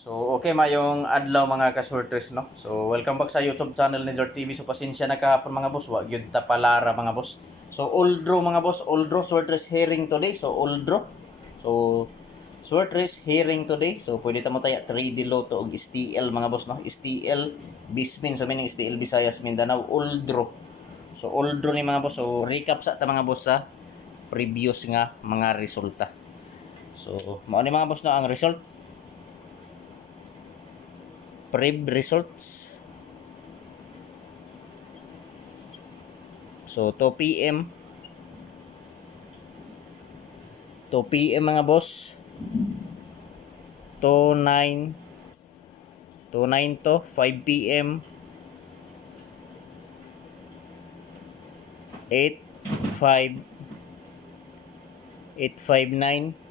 So, okay mayong adlaw mga kasortres, no? So, welcome back sa YouTube channel ni Jort TV. So, pasensya na kahapon mga boss, wag yun tapalara mga boss. So, oldro mga boss, oldro sortres hearing today. So, oldro. So, sortres hearing today. So, pwede tamo tayo 3D Lotto og STL mga boss, no? STL Bismin, so meaning STL Visayas Mindanao, oldro. So, oldro ni mga boss. So, recap sa ta mga boss sa previous nga mga resulta. So, mao ni mga boss no ang result. Preb results. So 2 PM 2 PM mga boss. 29 29 to 5 PM 8 5 859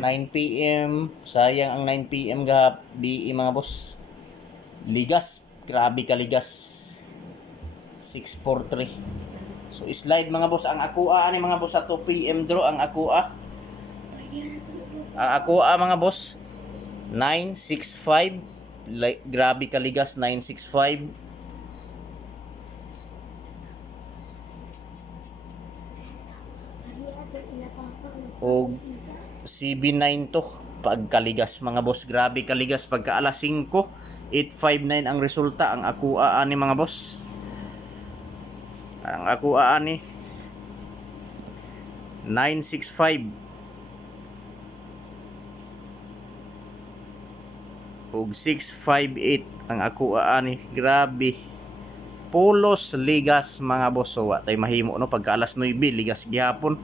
9 PM, sayang ang 9 PM gahap di mga boss. Ligas, grabe ka ligas. 643. So slide mga boss ang akua ani mga boss sa 2 PM draw ang akua. Ang akua mga boss 965. Grabe ka ligas 965. O CB9 to pagkaligas mga boss, grabe kaligas pagka alas 5 859 ang resulta ang akua ani mga boss. Ang akua ani 965 ug 658 ang akua ani, grabe pulos ligas mga boss. So wa tay mahimo no pagka alas 9 ligas gihapon.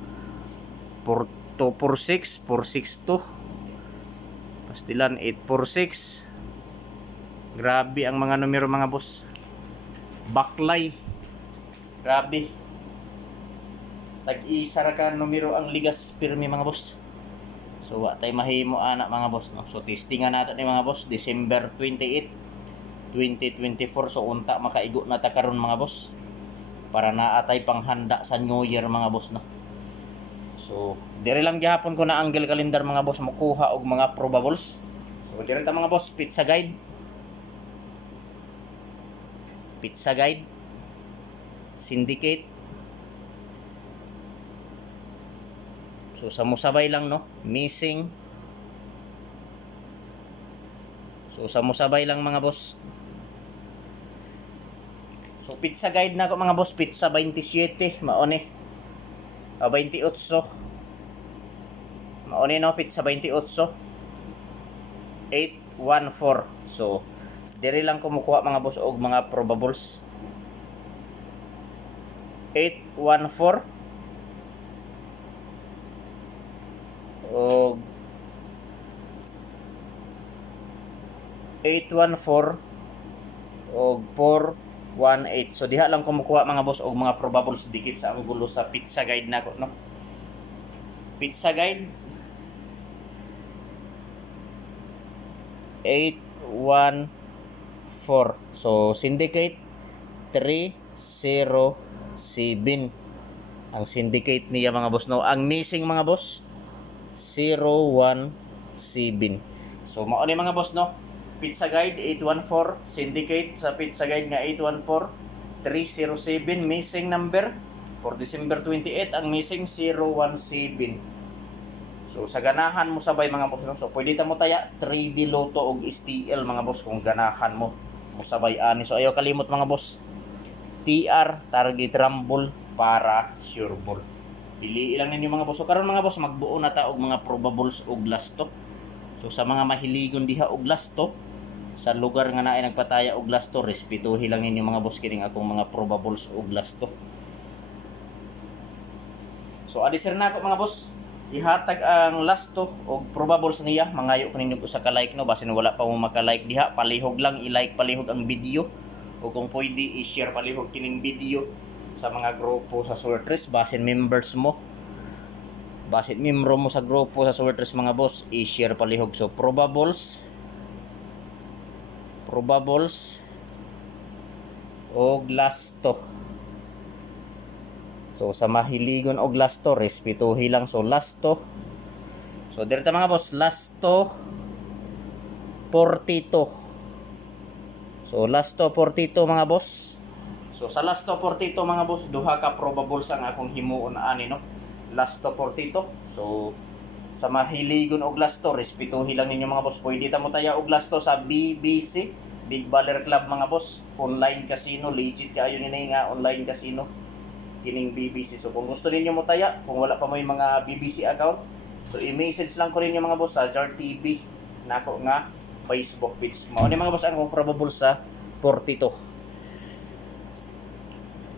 446 462 pastilan 846. Grabe ang mga numero mga boss. Baklay, grabe tag-isa ra ka numero ang ligas pirmi mga boss. So wa tay mahimo ana mga boss no. So testingan nato ni mga boss December 28 2024. So unta makaigo na ta karon mga boss para naatay panghanda sa New Year mga boss no. So, dire lang gihapon ko na angle calendar mga boss makuha og mga probables. So, dire ta mga boss pizza guide. Pizza guide. Syndicate. So, sa musabay lang no, missing. So, sa musabay lang mga boss. So, pizza guide na ko mga boss, pizza 27 mao ni. 28 mauni no pizza 28 814. So diri lang kumukuha mga boss og mga probables 814 og 814 og 418. So diha lang kumukuha mga boss og mga probables dikit sa anggulo sa pizza guide nako no. Pizza guide 814. So syndicate 307 ang syndicate niya mga boss no. Ang missing mga boss 017. So mao ni mga boss no. Pizza guide 814, syndicate sa pizza guide nga 814, 307 missing number for December 28 ang missing 017. So sa ganahan mo sabay mga boss no? So pwede ta mo taya 3D Lotto og STL mga boss kung ganahan mo sabay ani. So ayaw kalimot mga boss, TR target rumble para sure ball. Pili lang ninyo mga boss. So karon mga boss magbuo na ta og mga probables og lasto. So sa mga mahiligon diha og lasto sa lugar nga naay nagpataya og lasto, respetuhi lang ninyo mga boss kining akong mga probables og lasto. So adisir na ako mga boss, ihatag ang lasto og probables niya. Mangayo ko ninyo sa ka-like no, basin wala pa mo maka-like diha, palihog lang i-like palihog ang video o kung pwede i-share palihog kining video sa mga grupo sa sortres basin members mo. Basit membro mo sa grupo sa sortres mga boss, i-share palihog. So probables og lasto. So sa mahiligon og lasto, respetuhi lang. So lasto. So direta mga boss, lasto 42. So lasto 42 mga boss. So sa lasto 42 mga boss, duha ka probables ang akong himuon ani no. Lasto 42. So sa mahiligon og lasto, respetuhi lang ninyo mga boss. Pwede ta mo taya og lasto sa BBC, Big Baller Club mga boss. Online casino, legit kaayo ni nga online casino kining BBC. So kung gusto ninyo mo taya, kung wala pa mo yung mga BBC account, so i-message lang ko ninyo mga boss sa Jar TV nako nga Facebook page. Mao ni mga boss ang probable sa 42.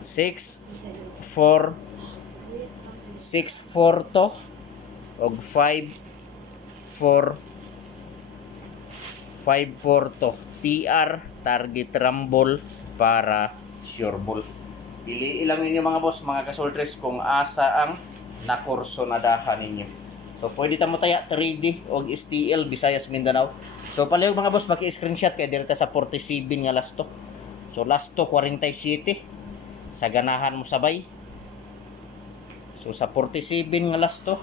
6 4 6 4 to og 5 4 5 4 to TR target rumble para sure ball. Pili ilang ninyo mga boss, mga kasultres, kung asa ang nakursonadahan ninyo. So pwede tamo taya 3D og STL Visayas Mindanao. So palihog mga boss, maki-screenshot kay direta sa 47 nga lasto. So lasto 47 sa ganahan mo sabay. So sa 47 nga lasto,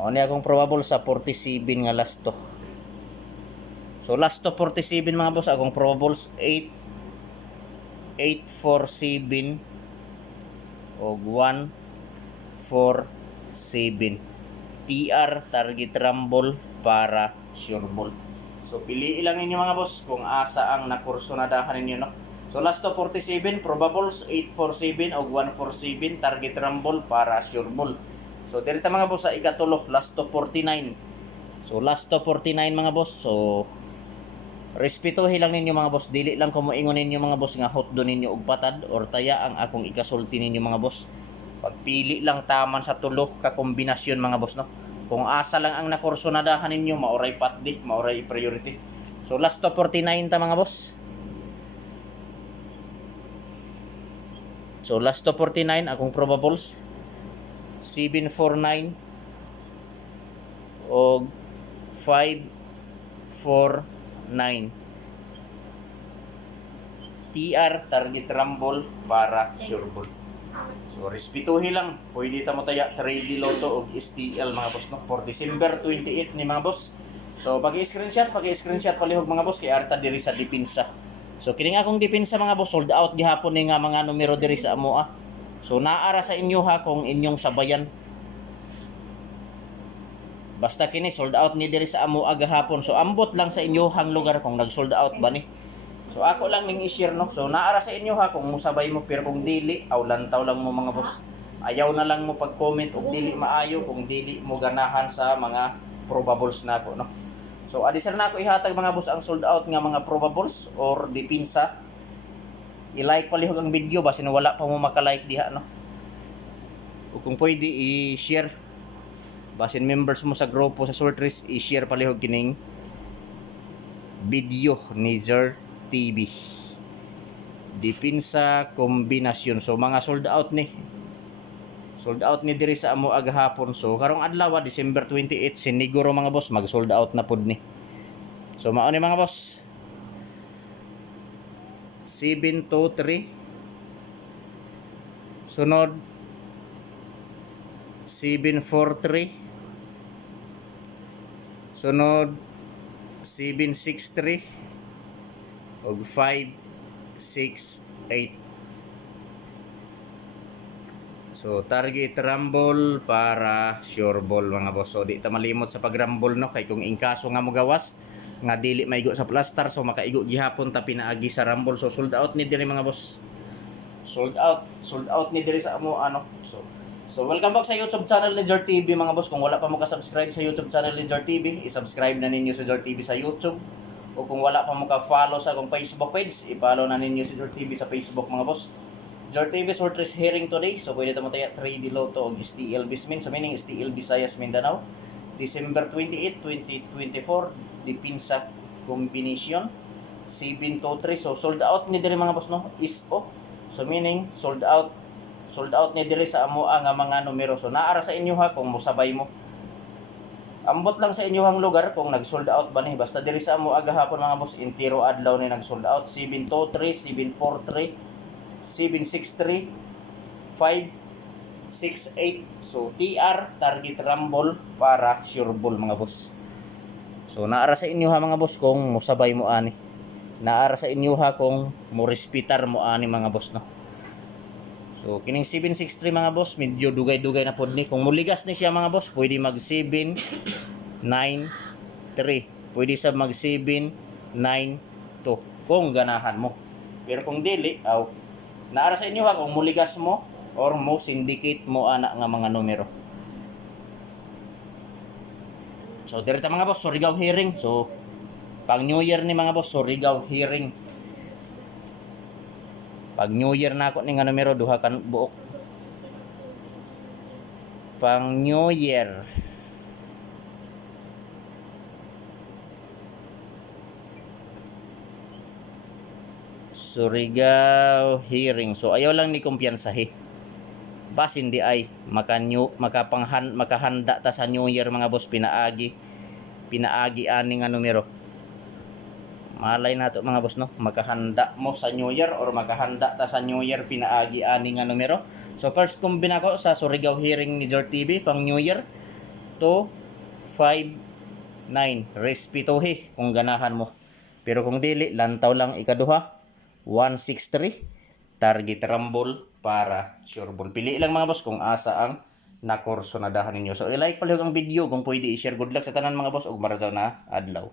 mao ni akong probable sa 47 nga lasto. So lasto 47 mga boss, akong probables 847 og 147 TR target rumble para sure ball. So pili lang ninyo mga boss kung asa ang nakursonadahan ninyo no. So last to 47 probables 847 og 147 target rumble para sure ball. So direta mga boss sa ikatulo, last to 49. So last to 49 mga boss. So respetuhin lang ninyo mga boss, dili lang ko moingon ninyo mga boss nga hot do ninyo og patad or taya ang akong ikasulti ninyo mga boss. Pagpili lang taman sa tulo ka kombinasyon mga boss no. Kung asa lang ang nakursonadahan ninyo, maoray patdi, maoray priority. So last to 49 ta mga boss. So last to 49 akong probables 749 og 549 TR target rumble para sure ball. So respetuhin lang, pwede ta mo taya 3D Lotto og STL mga boss no for December 28 ni mga boss. So paki-screenshot palihog mga boss kay arta diri sa depensa. So kining akong depensa mga boss, sold out gihapon ni nga mga numero diri sa amoa. So naara sa inyo ha kung inyong sabayan. Basta kini sold out ni diri sa amo agahapon. So ambot lang sa inyo hang lugar kung nag-sold out ba ni. So ako lang ning i-share no. So naara sa inyo ha kung musabay mo, pero kung dili aw lantaw lang mo mga boss. Ayaw na lang mo pag-comment og dili maayo kung dili mo ganahan sa mga probables nako no. So adisar na ako ihatag mga boss ang sold out nga mga probables or depensa. I-like palihog ang video basin wala pa mo maka-like diha no. O kung pwede i-share basin members mo sa grupo sa Sultris, i-share palihog kining video ni Jar TV. Depensa kombinasyon. So mga sold out ni. Sold out ni diri sa amo agahapon. So karong adlaw December 28 siniguro mga boss mag sold out na pud ni. So mao ni mga boss. 723 sunod 743 sunod 763 og 568. So target rumble para sure ball mga boss. So di ta malimot sa pag-rumble no kay kung ingkaso nga mo gawas nga dili maigo sa plaster, so makaigo gihapon ta pinaagi sa rumble. So sold out ni diri mga boss. Sold out ni diri sa amo ano. So welcome back sa YouTube channel ni Jar TV mga boss. Kung wala pa mo ka-subscribe sa YouTube channel ni Jar TV, i-subscribe na ninyo sa Jar TV sa YouTube. O kung wala pa mo ka-follow sa akong Facebook page, i-follow na ninyo si Jar TV sa Facebook mga boss. Jar TV Sultris hearing today. So pwede tamo taya 3D Lotto og STL Bismin. So meaning STL Visayas Mindanao. December 28, 2024. Depensa combination 723. So sold out ni diri mga boss no. ISO. So meaning sold out ni diri sa amo ang mga numero. So naara sa inyo ha kung musabay mo. Ambot lang sa inyo hang lugar kung nag-sold out ba ni. Basta diri sa amo agahapon mga boss, intiro adlaw ni nag-sold out. 723, 743, 763, 568. So TR, target rumble para sure ball mga boss. So naara sa inyo ha mga boss kung musabay mo ani. Naara sa inyo ha kung mo respitar mo ani mga boss no. So kining 763 mga boss medyo dugay-dugay na pod ni. Kung muligas ni siya mga boss, pwede mag 793. Pwede sa mag 792 kung ganahan mo. Pero kung dili, naara sa inyo ha kung muligas mo or mo syndicate mo ana nga mga numero. So direta mga boss, Surigao hearing. So pag New Year ni mga boss, Surigao hearing. Pag New Year na ako ni nga numero duha kan buok. Pang New Year. Surigao hearing. So ayaw lang ni kumpiyansahi. Basin di ay makahanda ta sa New Year mga boss, pinaagi ani nga numero. Malay nato mga boss no, makahanda mo sa New Year or makahanda ta sa New Year pinaagi ani nga numero. So first kumbina ko sa Surigao hearing ni Jor TV pang New Year 259 respetohi kung ganahan mo. Pero kung dili lantaw lang ikaduha 163 target rumble para sure ball. Pili lang mga boss kung asa ang nakurso na dahan ninyo. So i-like palihog ang video kung pwede i-share. Good luck sa tanan mga boss ug marajaw na adlaw.